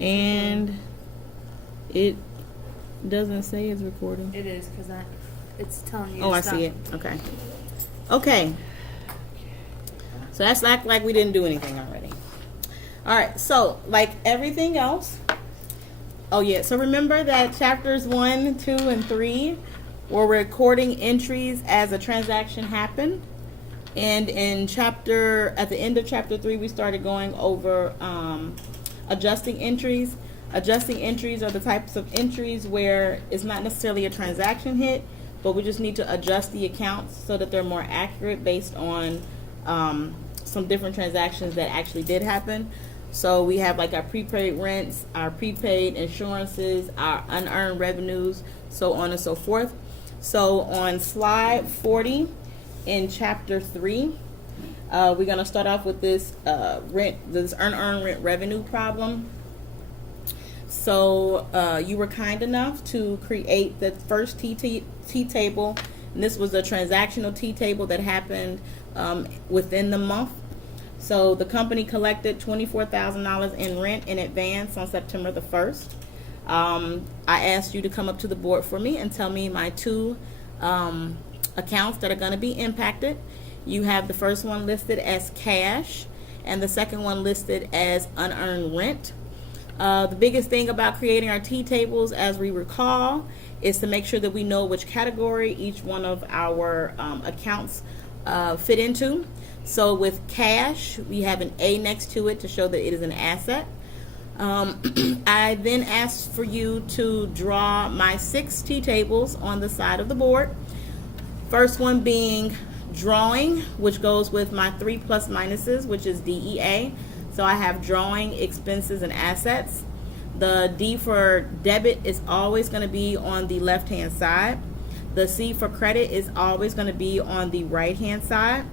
And it doesn't say it's recording. It is, because it's telling you Oh, to I stop. see it. Okay. Okay. So that's like we didn't do anything already. All right. So like everything else. Oh yeah. So remember that chapters 1, 2, and 3 were recording entries as a transaction happened. And at the end of chapter 3, we started going over adjusting entries. Adjusting entries are the types of entries where it's not necessarily a transaction hit, but we just need to adjust the accounts so that they're more accurate based on some different transactions that actually did happen. So we have like our prepaid rents, our prepaid insurances, our unearned revenues, so on and so forth. So on slide 40 in chapter 3, we're going to start off with this unearned rent revenue problem. So you were kind enough to create the first T table, and this was a transactional T table that happened within the month. So the company collected $24,000 in rent in advance on September the 1st. I asked you to come up to the board for me and tell me my two accounts that are going to be impacted. You have the first one listed as cash and the second one listed as unearned rent. The biggest thing about creating our T tables, as we recall, is to make sure that we know which category each one of our accounts fit into. So with cash, we have an A next to it to show that it is an asset. I then asked for you to draw my 6 T tables on the side of the board. First one being drawing, which goes with my 3 plus minuses, which is DEA. So I have drawing, expenses, and assets. The D for debit is always going to be on the left-hand side. The C for credit is always going to be on the right-hand side.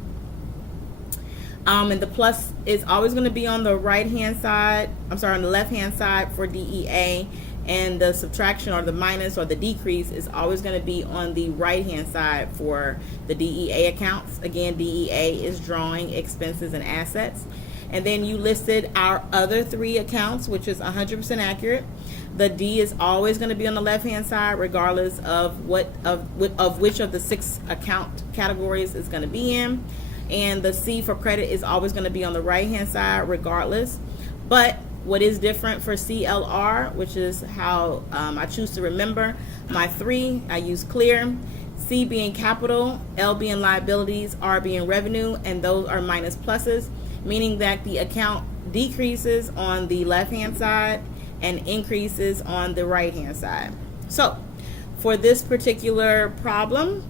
And the plus is always going to be on the right-hand side. On the left-hand side for DEA. And the subtraction or the minus or the decrease is always going to be on the right-hand side for the DEA accounts. Again, DEA is drawing, expenses, and assets. And then you listed our other 3 accounts, which is 100% accurate. The D is always going to be on the left-hand side, regardless of which of the 6 account categories is going to be in. And the C for credit is always going to be on the right-hand side, regardless. But what is different for CLR, which is how I choose to remember my 3, I use clear. C being capital, L being liabilities, R being revenue, and those are minus pluses, meaning that the account decreases on the left-hand side and increases on the right-hand side. So for this particular problem,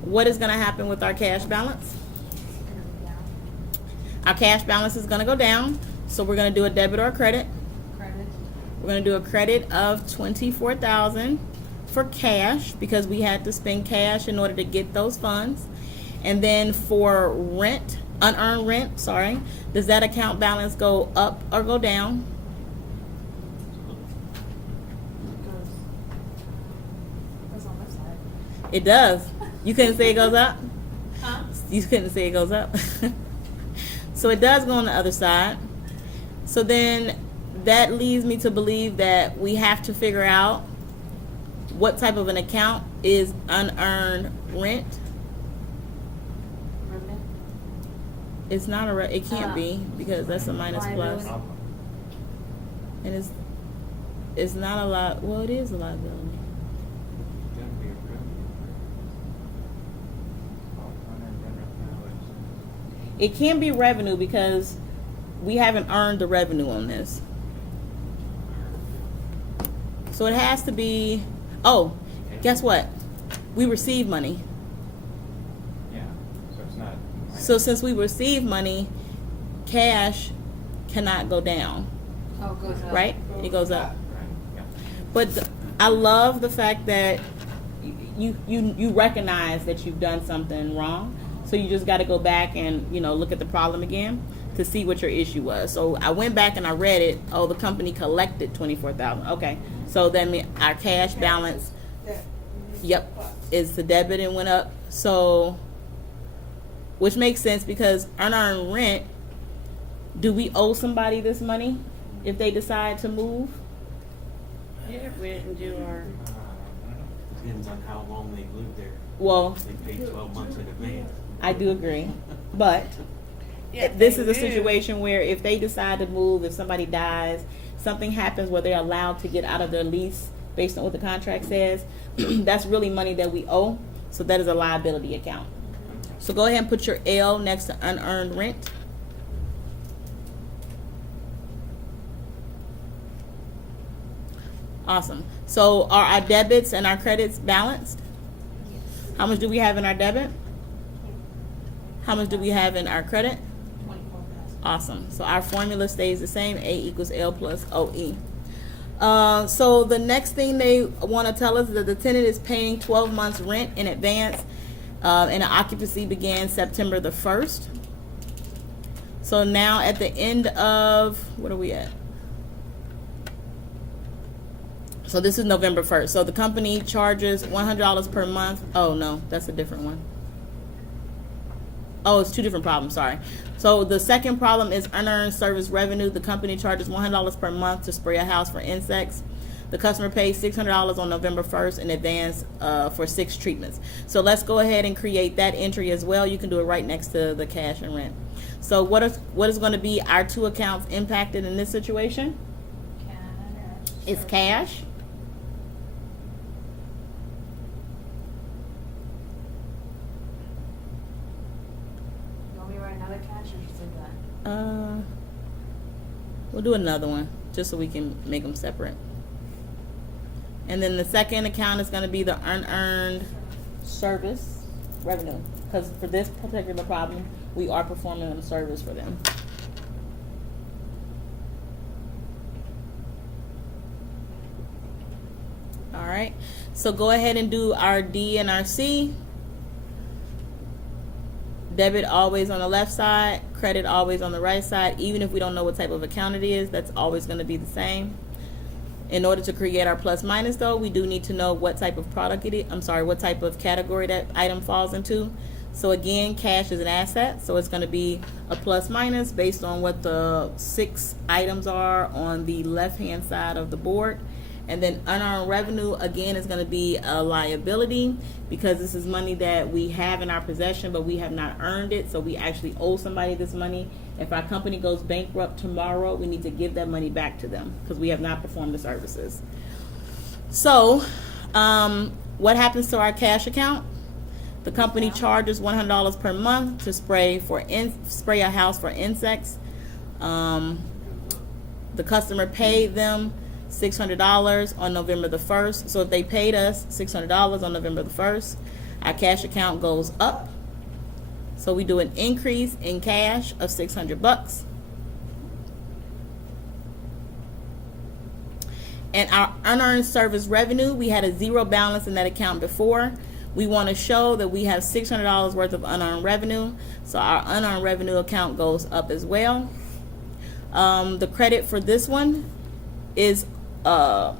what is going to happen with our cash balance? Our cash balance is going to go down. So we're going to do a debit or a credit. Credit. We're going to do a credit of $24,000 for cash because we had to spend cash in order to get those funds. And then for rent, unearned rent, does that account balance go up or go down? Goes on this side. It does. You couldn't say it goes up? Huh? You couldn't say it goes up. So it does go on the other side. So then that leads me to believe that we have to figure out what type of an account is unearned rent. Remnant. It's not it can't be because that's a minus plus. Liability. And it's not a lot. Well, it is a liability. It can be revenue because we haven't earned the revenue on this. So it has to be, oh, guess what? We receive money. Yeah, so it's not. So since we receive money, cash cannot go down, Oh, it goes up. right? It goes up. Right, yeah. But I love the fact that you recognize that you've done something wrong. So you just got to go back and, look at the problem again to see what your issue was. So I went back and I read it. Oh, the company collected $24,000. Okay. So that means our cash balance, yep, is the debit and went up. So, which makes sense because unearned rent, do we owe somebody this money if they decide to move? Yeah, we didn't do our, I don't know. Depends on how long they lived there. Well, They paid 12 months in advance. I do agree, but yeah, this they is a did. situation where if they decide to move, if somebody dies, something happens where they're allowed to get out of their lease based on what the contract says, that's really money that we owe. So that is a liability account. So go ahead and put your L next to unearned rent. Awesome. So are our debits and our credits balanced? How much do we have in our debit? How much do we have in our credit? 24,000. Awesome. So our formula stays the same. A equals L plus OE. So the next thing they want to tell us is that the tenant is paying 12 months rent in advance, and the occupancy began September the 1st. So now at the end of, what are we at? So this is November 1st. So the company charges $100 per month. Oh no, that's a different one. Oh, it's two different problems, sorry. So the second problem is unearned service revenue. The company charges $100 per month to spray a house for insects. The customer pays $600 on November 1st in advance for 6 treatments. So let's go ahead and create that entry as well. You can do it right next to the cash and rent. So what is going to be our 2 accounts impacted in this situation? Cash. It's cash. You want me to write another cash or just leave that? We'll do another one just so we can make them separate. And then the second account is going to be the unearned service revenue, because for this particular problem, we are performing a service for them. All right, so go ahead and do our D and our C. Debit always on the left side, credit always on the right side. Even if we don't know what type of account it is, that's always going to be the same. In order to create our plus minus though, we do need to know what type of product it is. What type of category that item falls into. So again, cash is an asset, so it's going to be a plus minus based on what the 6 items are on the left hand side of the board. And then unearned revenue, again, is going to be a liability because this is money that we have in our possession, but we have not earned it. So we actually owe somebody this money. If our company goes bankrupt tomorrow, we need to give that money back to them because we have not performed the services. So what happens to our cash account? The company charges $100 per month to spray a house for insects. The customer paid them $600 on November the 1st. So if they paid us $600 on November the 1st, our cash account goes up. So we do an increase in cash of $600. And our unearned service revenue, we had a 0 balance in that account before. We want to show that we have $600 worth of unearned revenue. So our unearned revenue account goes up as well. The credit for this one is on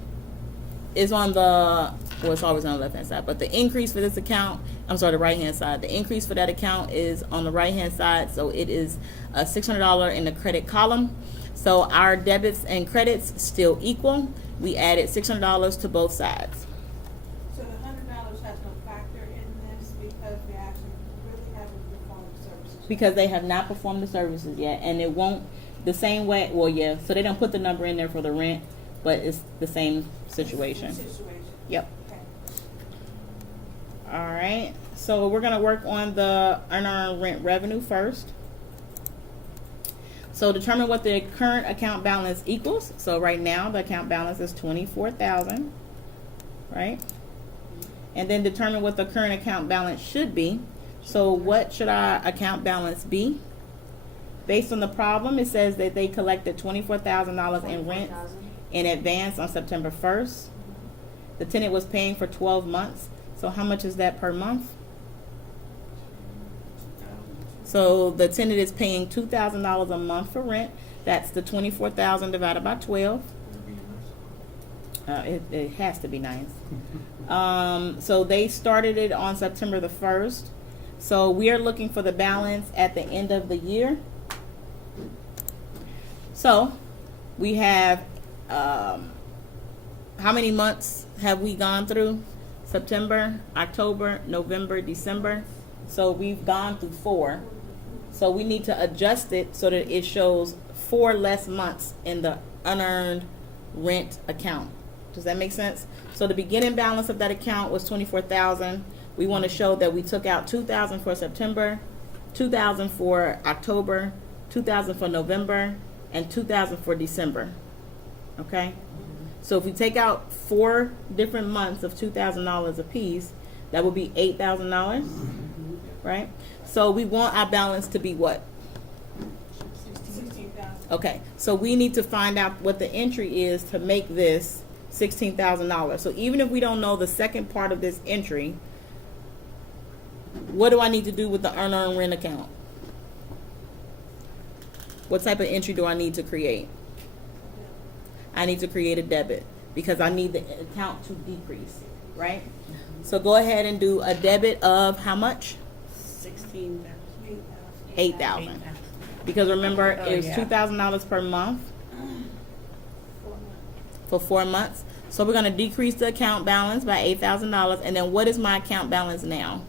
the, well, it's always on the left hand side, but the increase for this account, the right hand side, the increase for that account is on the right hand side, so it is $600 in the credit column. So our debits and credits still equal. We added $600 to both sides. So the $100 has no factor in this because we actually really haven't performed the services. Because they have not performed the services yet, and it won't the same way. Well, yeah, so they don't put the number in there for the rent, but it's the same situation. Yep. Okay. All right, so we're gonna work on the unearned rent revenue first. So determine what the current account balance equals. So right now the account balance is $24,000, right? And then determine what the current account balance should be. So what should our account balance be? Based on the problem, it says that they collected $24,000 in rent in advance on September 1st. The tenant was paying for 12 months. So how much is that per month? So the tenant is paying $2,000 a month for rent. That's the $24,000 divided by 12. It has to be nice. So they started it on September the 1st. So we are looking for the balance at the end of the year. So we have how many months have we gone through? September, October, November, December. So we've gone through 4. So we need to adjust it so that it shows 4 less months in the unearned rent account. Does that make sense? So the beginning balance of that account was $24,000. We want to show that we took out $2,000 for September, $2,000 for October, $2,000 for November, and $2,000 for December. Okay? So if we take out 4 different months of $2,000 apiece, that would be $8,000, right? So we want our balance to be what? 16,000. Okay, so we need to find out what the entry is to make this $16,000. So even if we don't know the second part of this entry, what do I need to do with the unearned rent account? What type of entry do I need to create? I need to create a debit because I need the account to decrease, right? So go ahead and do a debit of how much? 16. 8,000. Because remember, Oh, it's yeah. $2,000 per month 4 months. for 4 months. So we're going to decrease the account balance by $8,000. And then what is my account balance now?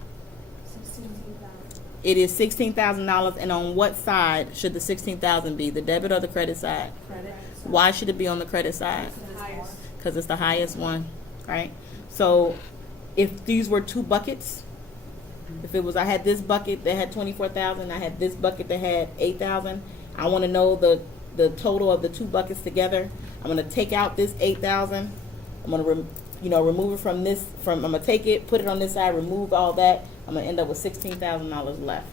16,000. It is $16,000. And on what side should the $16,000 be? The debit or the credit side? Credit. Why should it be on the credit side? The highest. Because it's the highest one, right? So if these were 2 buckets, if it was I had this bucket that had 24,000, I had this bucket that had 8,000, I want to know the total of the 2 buckets together. I'm going to take out this 8,000. I'm going to remove it from this. I'm going to take it, put it on this side, remove all that. I'm going to end up with $16,000 left,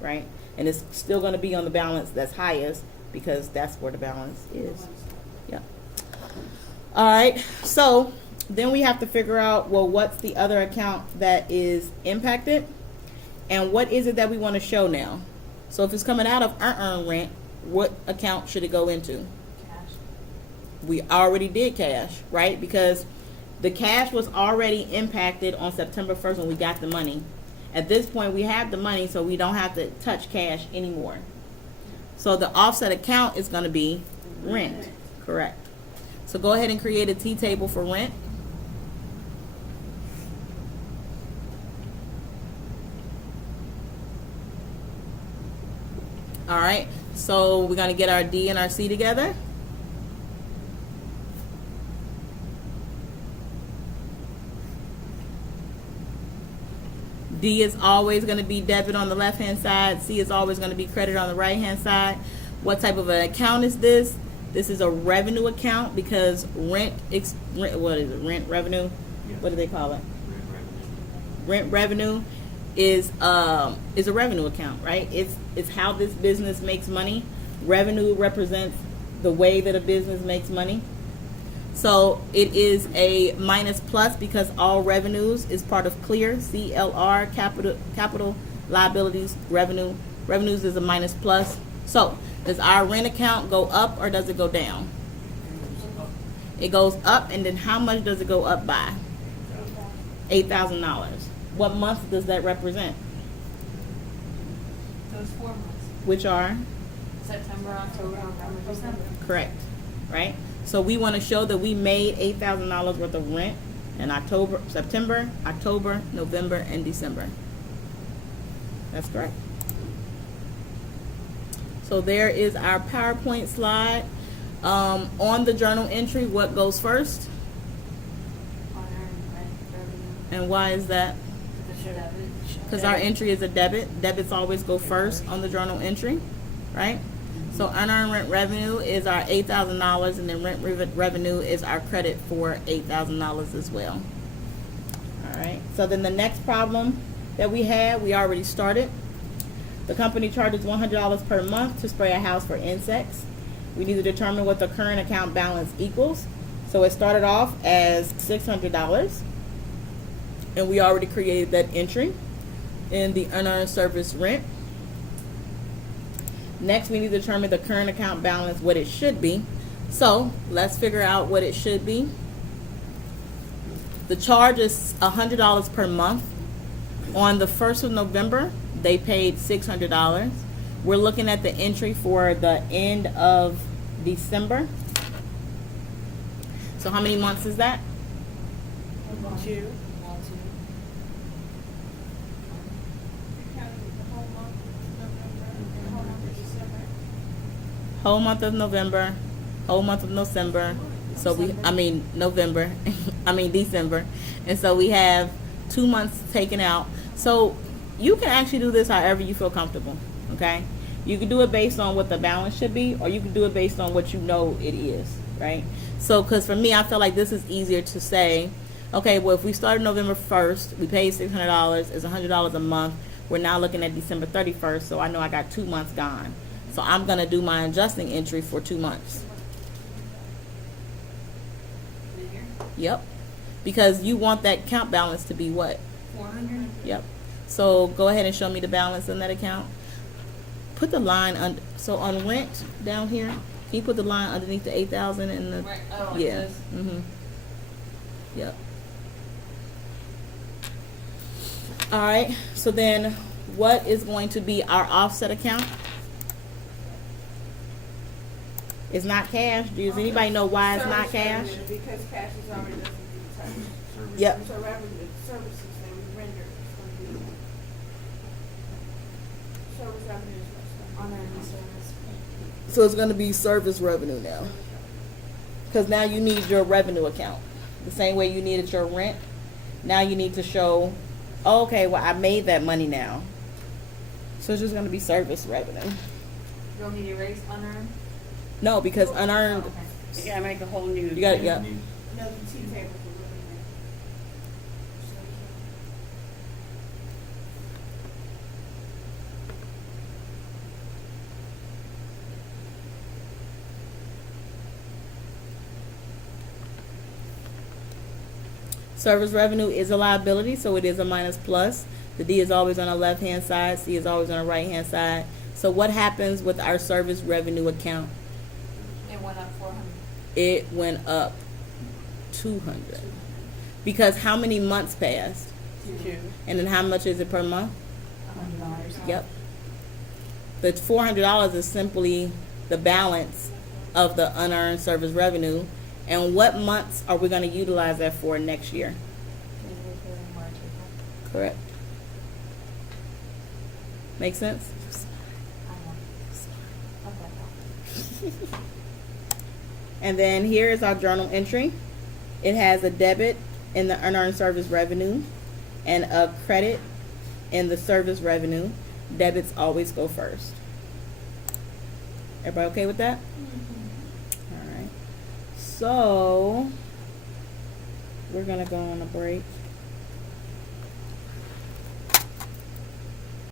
right? And it's still going to be on the balance that's highest because that's where the balance is. Yeah. All right. So then we have to figure out, well, what's the other account that is impacted? And what is it that we want to show now? So if it's coming out of unearned rent, what account should it go into? Cash. We already did cash, right? Because the cash was already impacted on September 1st when we got the money. At this point, we have the money, so we don't have to touch cash anymore. So the offset account is going to be rent, correct? So go ahead and create a T table for rent. All right, so we're going to get our D and our C together. D is always going to be debit on the left-hand side. C is always going to be credit on the right-hand side. What type of an account is this? This is a revenue account because rent what is it? Rent revenue? Yeah. What do they call it? Rent revenue. Rent revenue is a revenue account, right? It's how this business makes money. Revenue represents the way that a business makes money. So it is a minus plus because all revenues is part of CLEAR, CLR, capital liabilities, revenue. Revenues is a minus plus. So does our rent account go up or does it go down? It goes up, and then how much does it go up by? $8,000. What month does that represent? Those 4 months. Which are? September, October, November, December. Correct, right? So we want to show that we made $8,000 worth of rent in September, October, November, and December. That's correct. So there is our PowerPoint slide. On the journal entry, what goes first? Unearned rent revenue. And why is that? The debit. Because our entry is a debit. Debits always go first on the journal entry, right? So unearned rent revenue is our $8,000, and then rent revenue is our credit for $8,000 as well. All right. So then the next problem that we had, we already started. The company charges $100 per month to spray a house for insects. We need to determine what the current account balance equals. So it started off as $600, and we already created that entry in the unearned service rent. Next, we need to determine the current account balance, what it should be. So let's figure out what it should be. The charge is $100 per month. On the 1st of November, they paid $600. We're looking at the entry for the end of December. So how many months is that? Two. Because the whole month is November, the whole month is December. Whole month of November, whole month of December. So November. December. And so we have 2 months taken out. So you can actually do this however you feel comfortable. Okay? You can do it based on what the balance should be, or you can do it based on what you know it is, right? So, because for me, I feel like this is easier to say, okay, well, if we started November 1st, we paid $600, it's $100 a month. We're now looking at December 31st, so I know I got 2 months gone. So I'm going to do my adjusting entry for 2 months. Yep. Because you want that account balance to be what? 400? Yep. So go ahead and show me the balance in that account. Put the line so on rent down here. Can you put the line underneath the 8,000 in the? Right. Oh, like yeah. this? Mhm. Yep. All right. So then, what is going to be our offset account? It's not cash. Does anybody know why it's not Service cash? revenue, because cash is already doesn't be taxed. Service. Yep. So revenue, services that we render is going to be. Service revenue is what's going Honor to and service. So it's going to be service revenue now. Because now you need your revenue account. The same way you needed your rent. Now you need to show, oh, okay, well, I made that money now. So it's just going to be service revenue. You don't need to erase unearned? No, because unearned, Oh, okay. You gotta make a whole new. you got, yeah. New- Another T table for revenue. Service revenue is a liability, so it is a minus plus. The D is always on the left-hand side, C is always on the right-hand side. So what happens with our service revenue account? It went up 400. It went up 200. Because how many months passed? Two. And then how much is it per month? $100. Yep. The $400 is simply the balance of the unearned service revenue. And what months are we going to utilize that for next year? Correct. Make sense? And then here is our journal entry. It has a debit in the unearned service revenue and a credit in the service revenue. Debits always go first. Everybody okay with that? All right. So we're gonna go on a break.